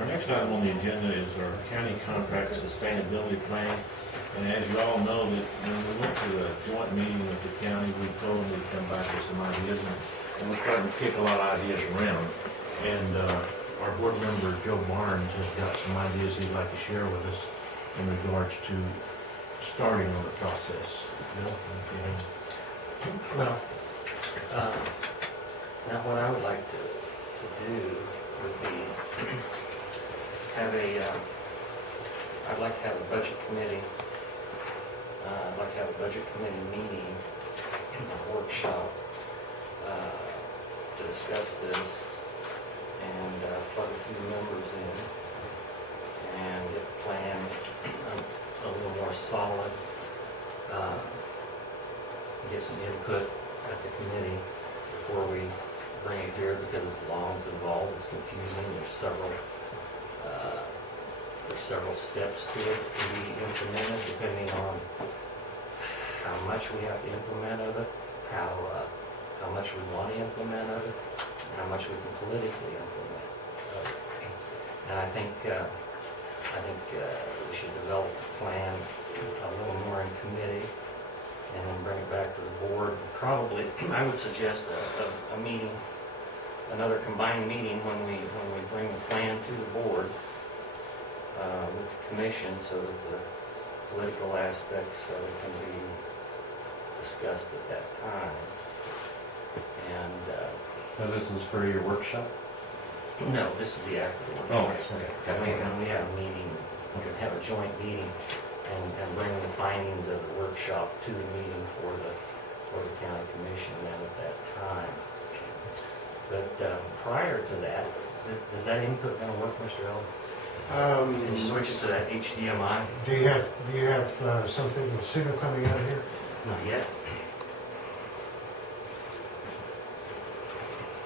Our next item on the agenda is our county contract sustainability plan. And as you all know, that when we went to a joint meeting with the county, we told them we'd come back with some ideas, and we're starting to kick a lot of ideas around. And our board member, Joe Barnes, has got some ideas he'd like to share with us in regards to starting on the process. Bill, okay. Well, now what I would like to do would be have I'd like to have a budget committee. I'd like to have a budget committee meeting, a workshop, to discuss this and plug a few members in and get the plan a little more solid. Get some input at the committee before we bring it here, because it's long, it's involved, it's confusing. There's several steps to it to be implemented, depending on how much we have to implement of it, how much we want to implement of it, and how much we can politically implement of it. And I think we should develop a plan a little more in committee, and then bring it back to the board. Probably, I would suggest a meeting, another combined meeting when we bring the plan to the board with the commission, so that the political aspects of it can be discussed at that time. And Now this is for your workshop? no, this would be after the Oh, workshop. okay. When we have a meeting, we can have a joint meeting and bring the findings of the workshop to the meeting for the county commission then at that time. But prior to that, does that input gonna work, Mr. Ellis? Can you switch it to that HDMI? Do you have something with signal coming out of here? Not yet.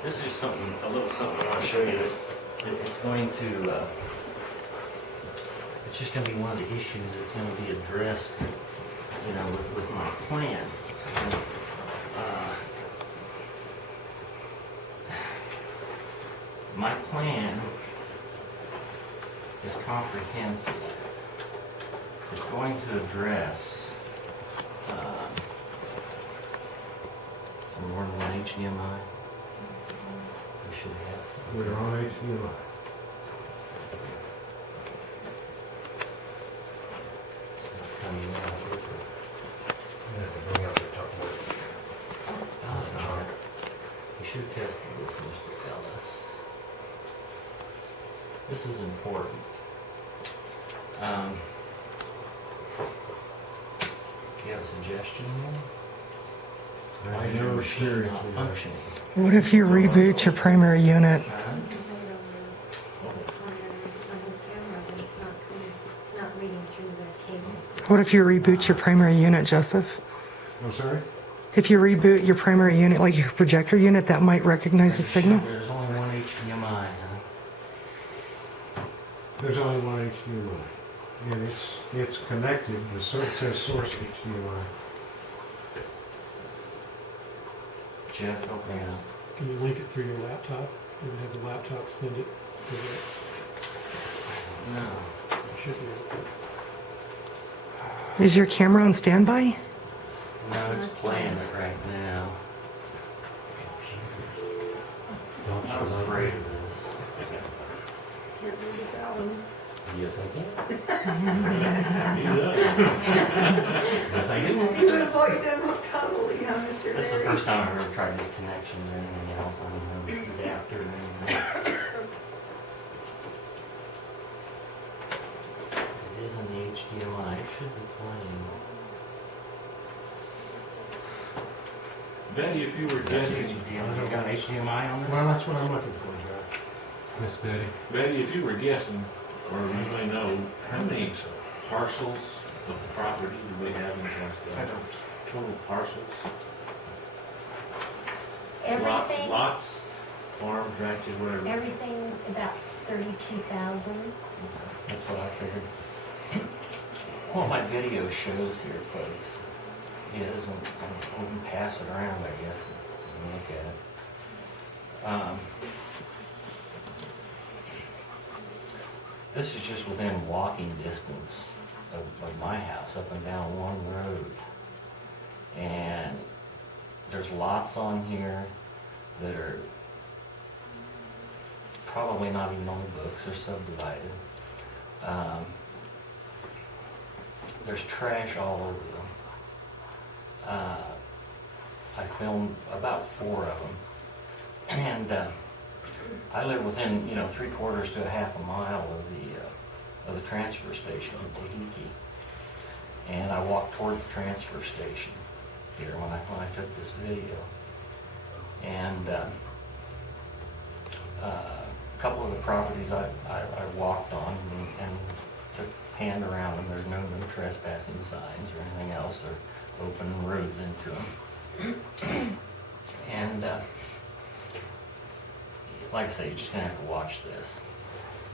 This is just something, a little something I want to show you that it's going to, it's just going to be one of the issues that's going to be addressed, you know, with my plan. And, my plan is comprehensive. It's going to address some more than HDMI. We should have some. We're on HDMI. Coming out with it. You have to bring up the top one. You should have tested this, Mr. Ellis. This is important. You have a suggestion there? Why is your machine not functioning? What if you reboot your primary unit? Huh? On his camera, but it's not reading through the cable. What if you reboot your primary unit, Joseph? I'm sorry? If you reboot your primary unit, like your projector unit, that might recognize the signal? There's only one HDMI, huh? There's only one HDMI. And it's connected, so it says source HDMI. Jeff, open it up. Can you link it through your laptop and have the laptop send it to the, No. it should be. Is your camera on standby? No, it's playing it right now. I was afraid of this. Can't read it that one. Yes, I can. He does. Yes, I do. You would avoid them totally, huh, Mr. This is the Berry? first time I've ever tried this connection or anything else. I don't know, adapter or anything. It is in the HDMI. It should be playing. Betty, if you were guessing, HDMI. You got an HDMI on this? Well, that's what I'm looking for, Joe. Miss Betty? Betty, if you were guessing, or you may know, how many parcels of property do we have in Glasgow? I don't. Total parcels? Everything, Lots, farms, ranches, whatever. everything about 32,000. That's what I figured. Well, my video shows here, folks, is, and we can pass it around, I guess, and look at it. this is just within walking distance of my house, up and down one road. And there's lots on here that are probably not even on the books, they're subdivided. There's trash all over them. I filmed about 4 of them. And I live within, 3/4 to a half a mile of the transfer station in Tahiti. And I walked toward the transfer station here when I took this video. And a couple of the properties I walked on and took panned around them. There's no trespassing signs or anything else. They're open roads into them. And like I say, you're just gonna have to watch this.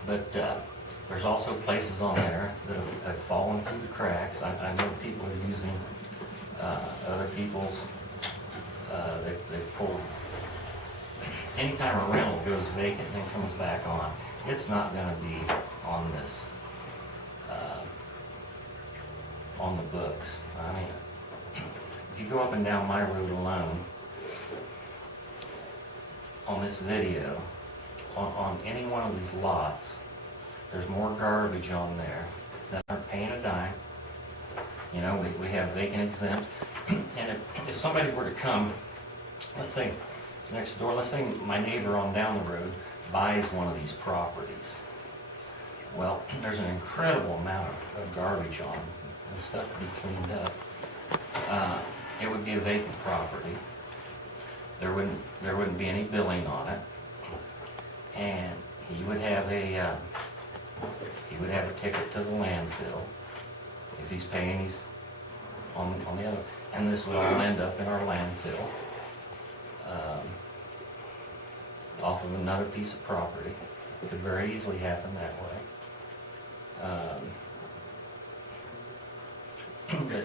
But there's also places on there that have fallen through the cracks. I know people are using other people's, they've pulled, anytime a rental goes vacant and then comes back on, it's not gonna be on this, on the books. I mean, if you go up and down my road alone, on this video, on any one of these lots, there's more garbage on there that aren't paying a dime. We have vacant exempt. And if somebody were to come, let's say next door, let's say my neighbor on down the road buys one of these properties. Well, there's an incredible amount of garbage on them and stuff to be cleaned up. It would be a vacant property. There wouldn't be any billing on it, and he would have a ticket to the landfill if he's paying. He's on the other, and this would all end up in our landfill, off of another piece of property. It could very easily happen that way.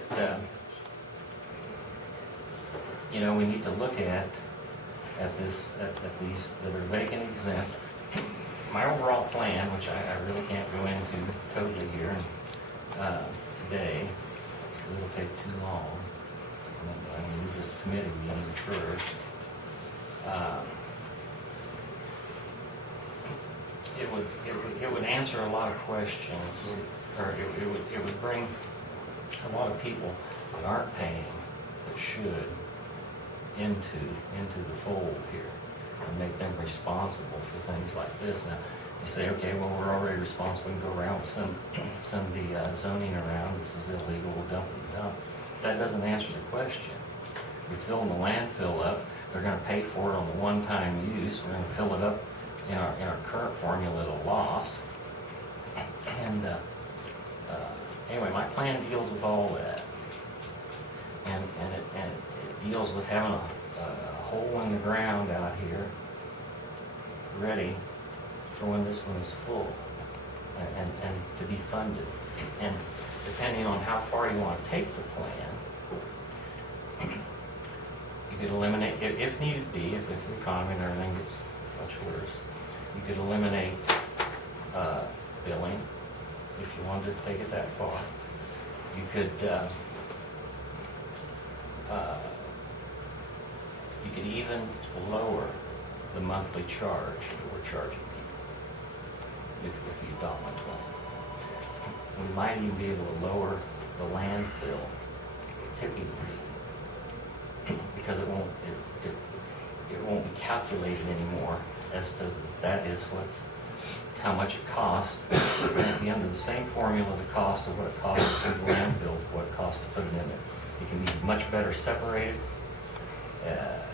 But we need to look at these that are vacant exempt. My overall plan, which I really can't go into totally here today, because it'll take too long. I mean, this committee meeting first. It would answer a lot of questions, or it would bring a lot of people that aren't paying, that should, into the fold here, and make them responsible for things like this. Now, you say, okay, well, we're already responsible, we can go around with send the zoning around, this is illegal, we'll dump it, dump. That doesn't answer the question. We're filling the landfill up, they're gonna pay for it on the one-time use, we're gonna fill it up in our current formula at a loss. And anyway, my plan deals with all that. And it deals with having a hole in the ground out here ready for when this one is full and to be funded. And depending on how far you want to take the plan, you could eliminate, if needed be, if the economy and everything gets much worse, you could eliminate billing if you wanted to take it that far. You could even lower the monthly charge that we're charging people if you adopt my plan. We might even be able to lower the landfill tipping fee because it won't be calculated anymore as to that is how much it costs. It's going to be under the same formula, the cost of what it costs to the landfill, what it costs to put it in there. It can be much better separated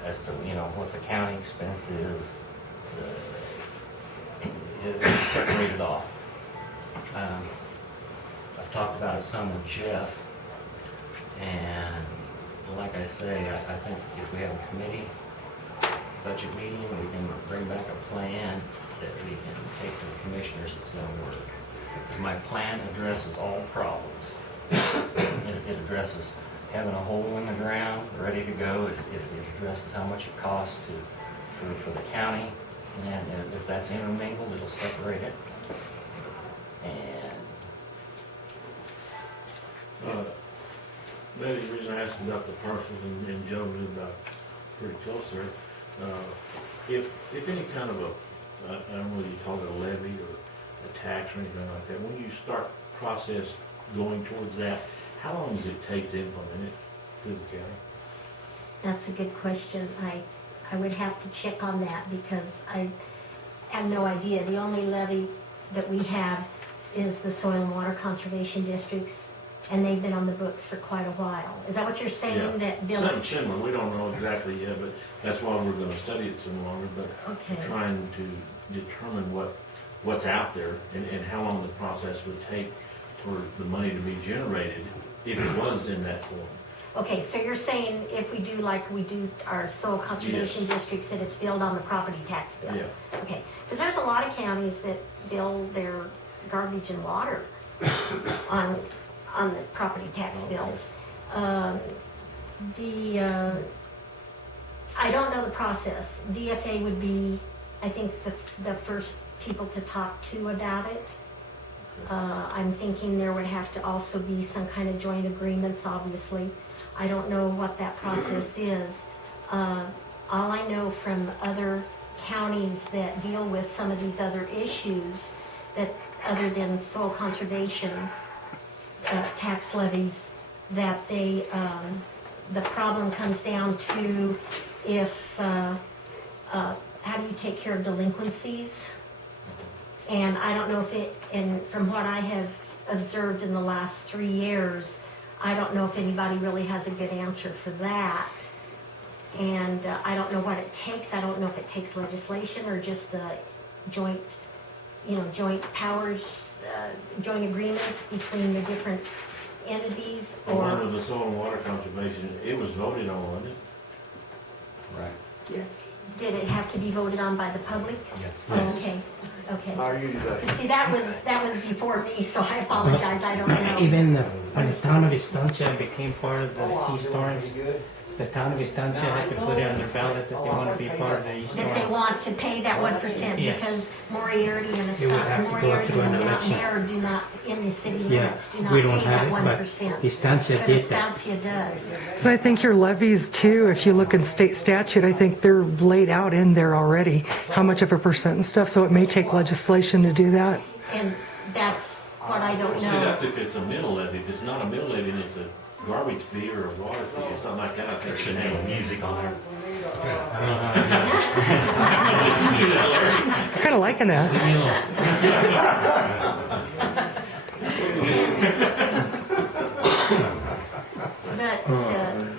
as to what the county expense is. It's separated off. I've talked about it some with Jeff, and like I say, I think if we have a committee budget meeting, we can bring back a plan that we can take to the commissioners that's going to work. My plan addresses all problems. It addresses having a hole in the ground ready to go. It addresses how much it costs for the county, and if that's intermingled, it'll separate it. about the parcels, and Joe knew about pretty close there. If any kind of I don't know whether you call it a levy or a tax or anything like that, when you start process going towards that, how long does it take to implement it through the county? That's a good question. I would have to check on that because I have no idea. The only levy that we have is the soil and water conservation districts, and they've been on the books for quite a while. Is that what you're saying, Yeah. that Something village? similar, we don't know exactly yet, but that's why we're gonna study it some longer, but Okay, we're trying to determine what's out there and how long the process would take for the money to be generated if it was in that form. okay, so you're saying if we do like we do our soil conservation Yes. districts, that it's billed on the property tax bill? Yeah, Okay, because there's a lot of counties that bill their garbage and water on the property tax Okay. bills. I don't know the process. DFA would be, I think, the first people to talk to about it. I'm thinking there would have to also be some kind of joint agreements, obviously. I don't know what that process is. All I know from other counties that deal with some of these other issues, that other than soil conservation tax levies, that they, the problem comes down to if, how do you take care of delinquencies? And I don't know if it, and from what I have observed in the last 3 years, I don't know if anybody really has a good answer for that. And I don't know what it takes. I don't know if it takes legislation or just the joint, joint powers, joint agreements between the different entities, the one or, with the soil and water conservation, it was voted on, wasn't it? Right. yes, did it have to be voted on by the public? Oh, Yes. okay, okay. How are you today? See, that was before me, so I apologize, I don't know. Even when the town of Estancia became part of the East Orange, the town of Estancia had to put it on their ballot that they want to be part of the East That they Orange. want to pay that 1%, Yes. because Moriarty and It would have to go Moriarty through an and Mount election. Air do not, in the city Yeah, limits, do not we pay don't have that it, 1%. but Estancia But did that. Estancia does. So I think your levies too, if you look in state statute, I think they're laid out in there already, how much of a percent and stuff, so it may take legislation to do that. And that's what I don't See, that's know. if it's a mill levy. If it's not a mill levy and it's a garbage fee or a water fee or something like that, I think There it should should be music on there. I'm kind of liking that. Leave me alone.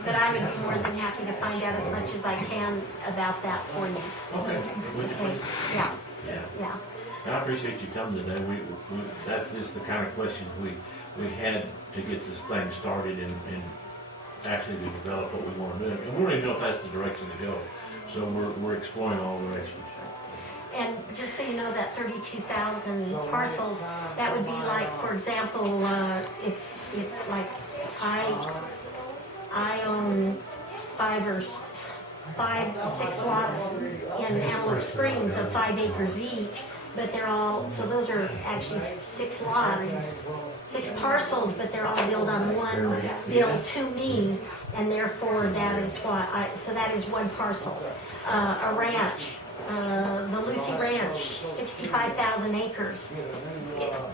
But I would be more than happy to find out as much as I can about that for you. Okay. Would you Okay, please? yeah, Yeah. yeah. And I appreciate you coming today. That's just the kind of questions we had to get this thing started and actually to develop what we want to do. And we don't even know if that's the direction to go. So we're exploring all directions. And just so you know, that 32,000 parcels, that would be like, for example, if like I own 6 lots in Antelope Springs of 5 acres each, but they're all, so those are actually 6 lots, 6 parcels, but they're all billed on one bill to me, and therefore that is why so that is one parcel. A ranch, the Lucy Ranch, 65,000 acres.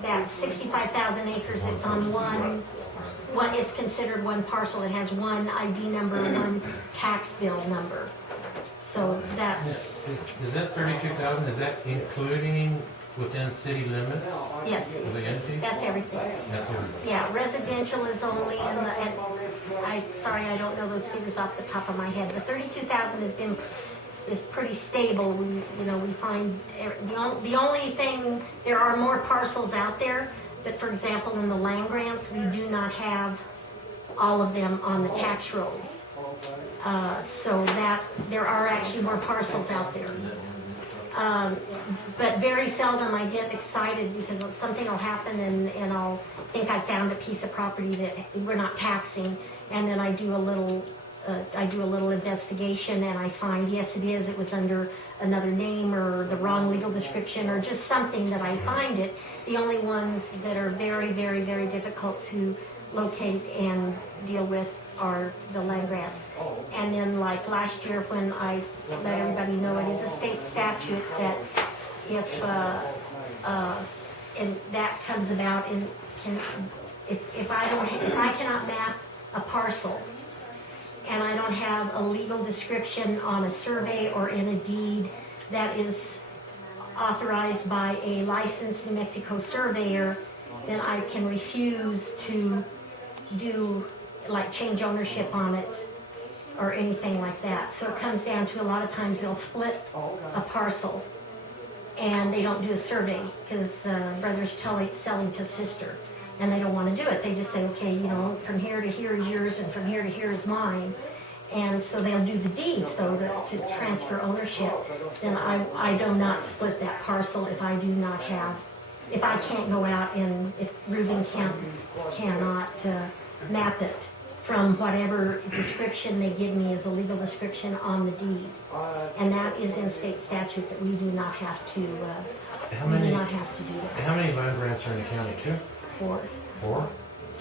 That's 65,000 acres, it's on one, it's considered one parcel. It has one ID number, one tax bill number. So that's, Is that 32,000, is that including within city limits yes, of the entity? that's everything. That's everything. Yeah, residential is only in sorry, I don't know those figures off the top of my head. The 32,000 is pretty stable. We find, the only thing, there are more parcels out there, but for example, in the land grants, we do not have all of them on the tax rolls. So that, there are actually more parcels out there. But very seldom I get excited because something will happen and I'll think I found a piece of property that we're not taxing, and then I do a little investigation and I find, yes, it was under another name or the wrong legal description or just something that I find it. The only ones that are very, very, very difficult to locate and deal with are the land grants. And then like last year when I let everybody know it is a state statute that if, and that comes about in, if I cannot map a parcel and I don't have a legal description on a survey or in a deed that is authorized by a licensed New Mexico surveyor, then I can refuse to do, like, change ownership on it or anything like that. So it comes down to a lot of times they'll split a parcel and they don't do a survey because brother's selling to sister and they don't want to do it. They just say, okay, you know, from here to here is yours and from here to here is mine. And so they'll do the deeds though to transfer ownership. Then I do not split that parcel if I do not have, if I can't go out and if Reuben cannot map it from whatever description they give me as a legal description on the deed. And that is in state statute that we do not have to, How we do many, not have to do that how many land grants are in the county? Two? for. 4?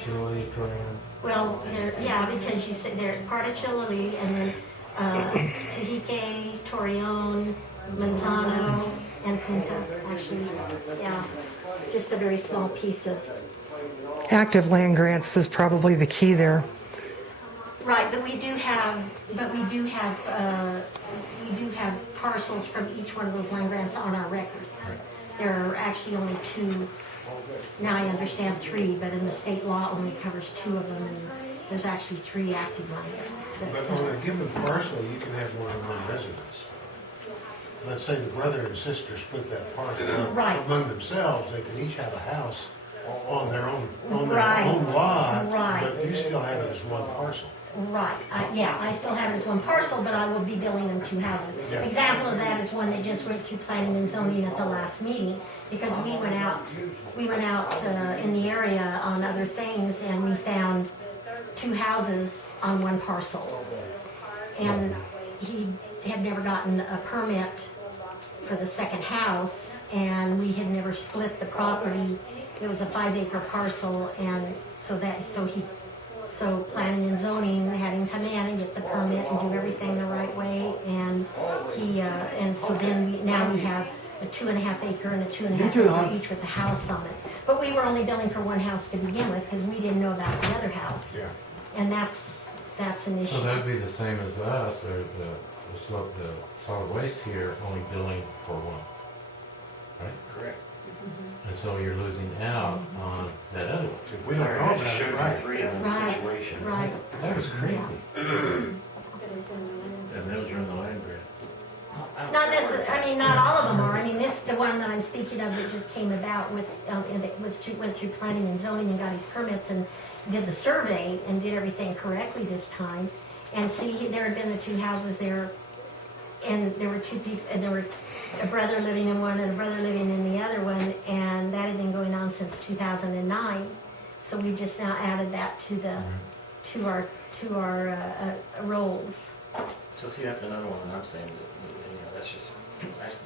Chile, Torreon? Well, yeah, because you said they're part of Chiloli and then Tehique, Torreon, Manzano, and Punta, actually, yeah. Just a very small piece of, Active land grants is probably the key there. right, but we do have parcels from each one of those land grants on our records. Right. There are actually only 2, now I understand 3, but in the state law only covers 2 of them, and there's actually 3 active land grants. But on a given parcel, you can have more than one residence. Let's say the brother and sister split that parcel up Right. among themselves, they can each have a house on their own Right. lot, Right. but you still have it as one parcel. Right, yeah, I still have it as one parcel, but I will be building them 2 houses. Yeah. Example of that is one that just went through planning and zoning at the last meeting, because we went out in the area on other things, and we found 2 houses on one parcel. And he had never gotten a permit for the second house, and we had never split the property. It was a 5-acre parcel, and so planning and zoning had him come in and get the permit and do everything the right way, and so then now we have a 2.5 acre and a 2.5 acre each with a house on it. But we were only building for one house to begin with, because we didn't know about the other house. Yeah. And that's an issue. So that'd be the same as us, or the solid waste here, only billing for one, right? Correct. And so you're losing out on that other one. If we don't know about it, right. 3 of those Right, situations. right. That was crazy. And those are in the land grant. Not necessarily, I mean, not all of them are. I mean, the one that I'm speaking of that just came about with, and it went through planning and zoning and got his permits and did the survey and did everything correctly this time. And see, there had been the 2 houses there, and there were 2 people, and there were a brother living in one and a brother living in the other one, and that had been going on since 2009. So we just now added that to our rolls. So see, that's another one that I'm saying that, you know, that's just,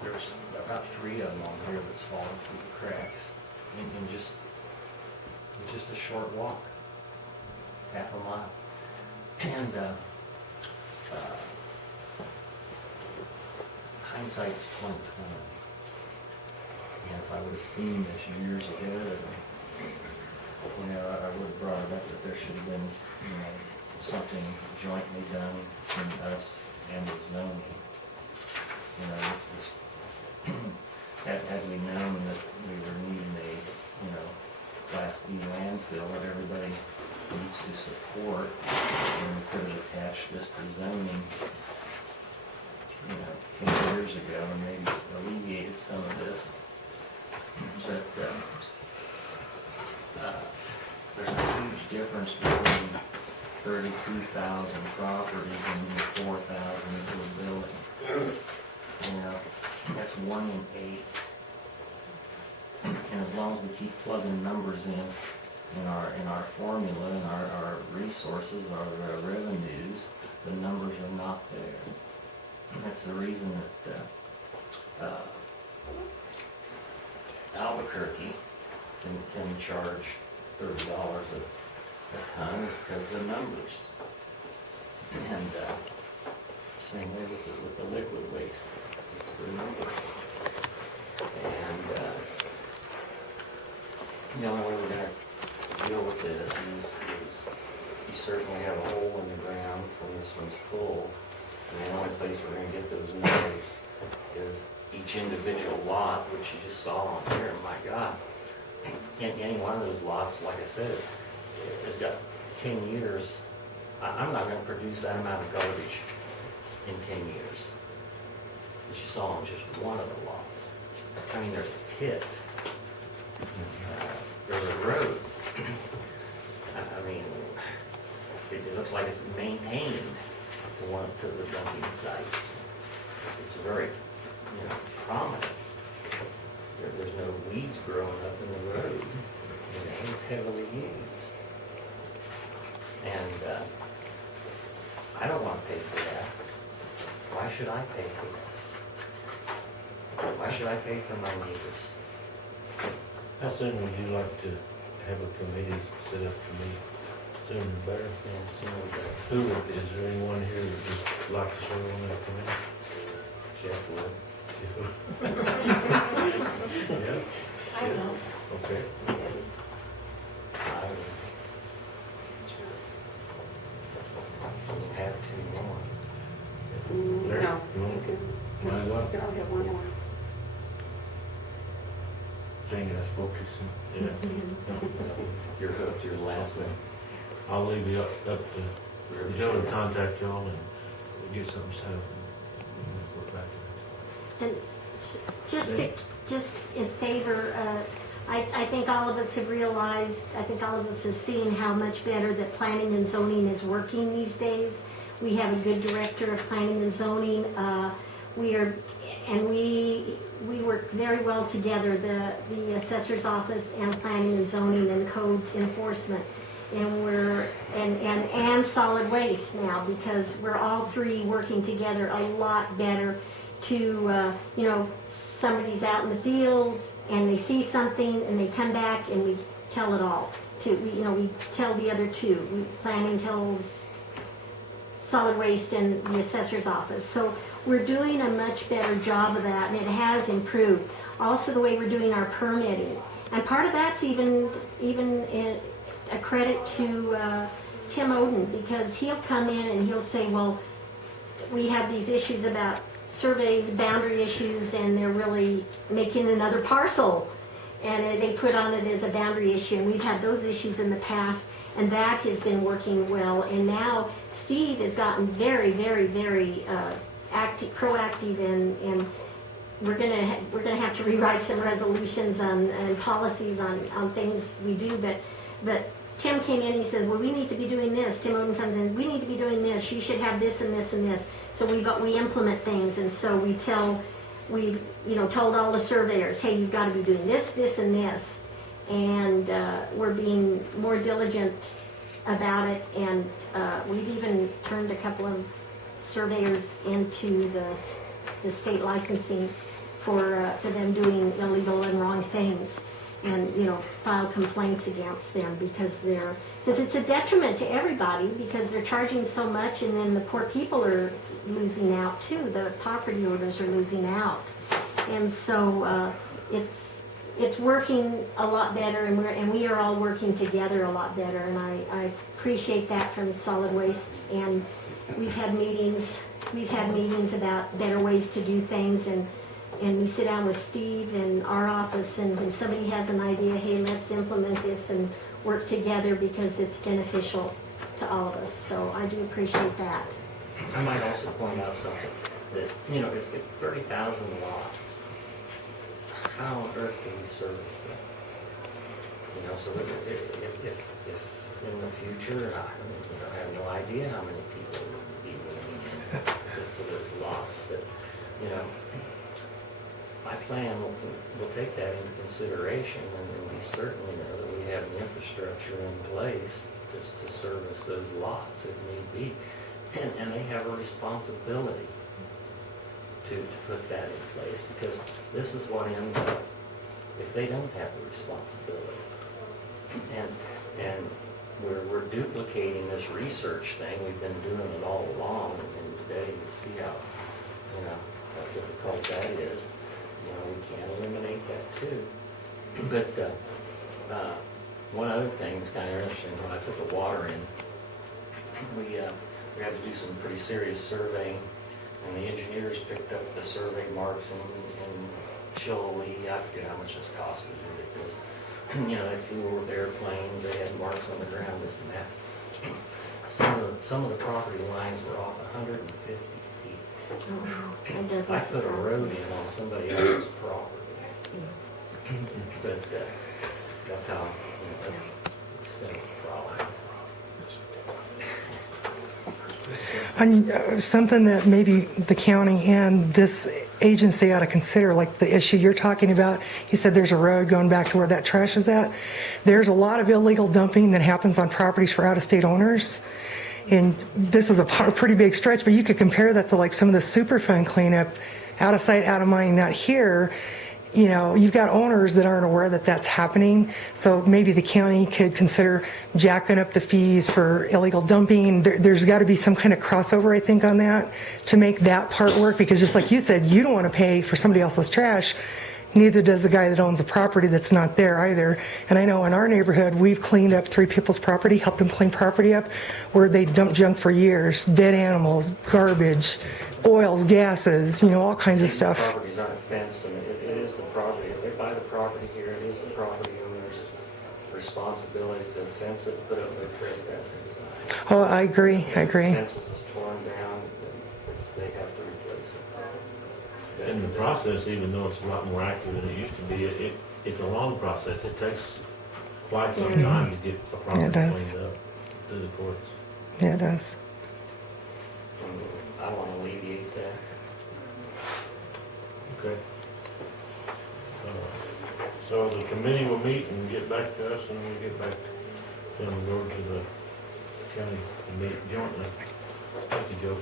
there's about 3 of them on here that's falling through the cracks in just a short walk, half a mile. And hindsight's 20/20. And if I would have seen this years ago, you know, I would have brought it up that there should have been, you know, something jointly done between us and the zoning. You know, had we known that we were needing a, you know, Class B landfill that everybody needs to support, and we could have attached this to zoning, you know, 20 years ago, and maybe alleviated some of this. But there's a huge difference between 32,000 properties and the 4,000 that we're building. You know, that's 1 in 8. And as long as we keep plugging numbers in our formula and our resources, our revenues, the numbers are not there. That's the reason that Albuquerque can charge $30 a ton, is because the numbers. And same way with the liquid waste, it's the numbers. And the only way we're gonna deal with this is you certainly have a hole in the ground when this one's full. And the only place we're gonna get those numbers is each individual lot, which you just saw on here. My God, any one of those lots, like I said, has got 10 years. I'm not gonna produce that amount of garbage in 10 years. As you saw on just one of the lots. I mean, there's a pit. There's a road. I mean, it looks like it's maintained to one to the dumping sites. It's very, prominent. There's no weeds growing up in the road. It's heavily used. And I don't want to pay for that. Why should I pay for that? Why should I pay for my neighbors? How soon would you like to have a committee set up to meet? Sooner the better. And sooner the better. Who, is there anyone here that would like to serve on that committee? Jeff would. Yeah? I don't know. Okay. I would have two more. Larry, No, you want- you could, Might as well. you could all get one more. Jane, I spoke to some, yeah. You're hooked, you're the last one. I'll leave you up to Joe to contact y'all and get something set up and work back to And just in favor, I think all of us have realized, I think all of us have seen how much better that planning and zoning is working these days. We have a good director of planning and zoning. We work very well together, the assessor's office and planning and zoning and code enforcement. And and solid waste now, because we're all three working together a lot better to, somebody's out in the field and they see something and they come back and we tell it all. We tell the other two. Planning tells solid waste and the assessor's office. So we're doing a much better job of that, and it has improved. Also, the way we're doing our permitting, and part of that's even a credit to Tim Oden, because he'll come in and he'll say, well, we have these issues about surveys, boundary issues, and they're really making another parcel, and they put on it as a boundary issue, and we've had those issues in the past, and that has been working well. And now Steve has gotten very, very, very proactive, and we're gonna have to rewrite some resolutions and policies on things we do. But Tim came in and he says, well, we need to be doing this. Tim Oden comes in, we need to be doing this. You should have this and this and this. So we implement things, and so we've told all the surveyors, hey, you've got to be doing this, this, and this. And we're being more diligent about it, and we've even turned a couple of surveyors into the state licensing for them doing illegal and wrong things, and file complaints against them because it's a detriment to everybody, because they're charging so much, and then the poor people are losing out too. The property owners are losing out, and so it's working a lot better, and we are all working together a lot better, and I appreciate that from solid waste. And we've had meetings about better ways to do things, and we sit down with Steve in our office, and when somebody has an idea, hey, let's implement this and work together because it's beneficial to all of us. So I do appreciate that. I might also point out something, that, if 30,000 lots, how on earth can we service them? So that if in the future, I have no idea how many people would be living in for those lots, but, my plan will take that into consideration, and we certainly know that we have the infrastructure in place to service those lots if need be. And they have a responsibility to put that in place, because this is what ends up if they don't have the responsibility. And we're duplicating this research thing. We've been doing it all along, and today you see how, you know, how difficult that is. You know, we can eliminate that too. But one other thing that's kind of interesting, when I put the water in, we had to do some pretty serious surveying, and the engineers picked up the survey marks in Chilly. I forget how much this cost, was ridiculous. You know, they flew over with airplanes, they had marks on the ground, this and that. Some of the property lines were off 150 feet. That doesn't I put a surprise road me. in on somebody else's property. But that's how, you know, that's the extent of the problem. Something that maybe the county and this agency ought to consider, like the issue you're talking about. You said there's a road going back to where that trash is at. There's a lot of illegal dumping that happens on properties for out-of-state owners. And this is a pretty big stretch, but you could compare that to like some of the Superfund cleanup, out of sight, out of mind, not here. You know, you've got owners that aren't aware that that's happening. So maybe the county could consider jacking up the fees for illegal dumping. There's got to be some kind of crossover, I think, on that to make that part work. Because just like you said, you don't want to pay for somebody else's trash. Neither does the guy that owns the property that's not there either. And I know in our neighborhood, we've cleaned up 3 people's property, helped them clean property up, where they dumped junk for years, dead animals, garbage, oils, gases, you know, all kinds of These stuff. properties aren't fenced, and it is the property, if they buy the property here, it is the property owner's responsibility to fence it, put up no trespassing signs. Oh, I agree. Fences is torn down, then they have to replace it. In the process, even though it's a lot more active than it used to be, it's a long process. It takes quite some time to get a property It does. cleaned up through the courts. Yeah, it does. I want to alleviate that. Okay. So the committee will meet and get back to us, and we'll get back to them, go to the county and meet jointly. Thank you, Joe.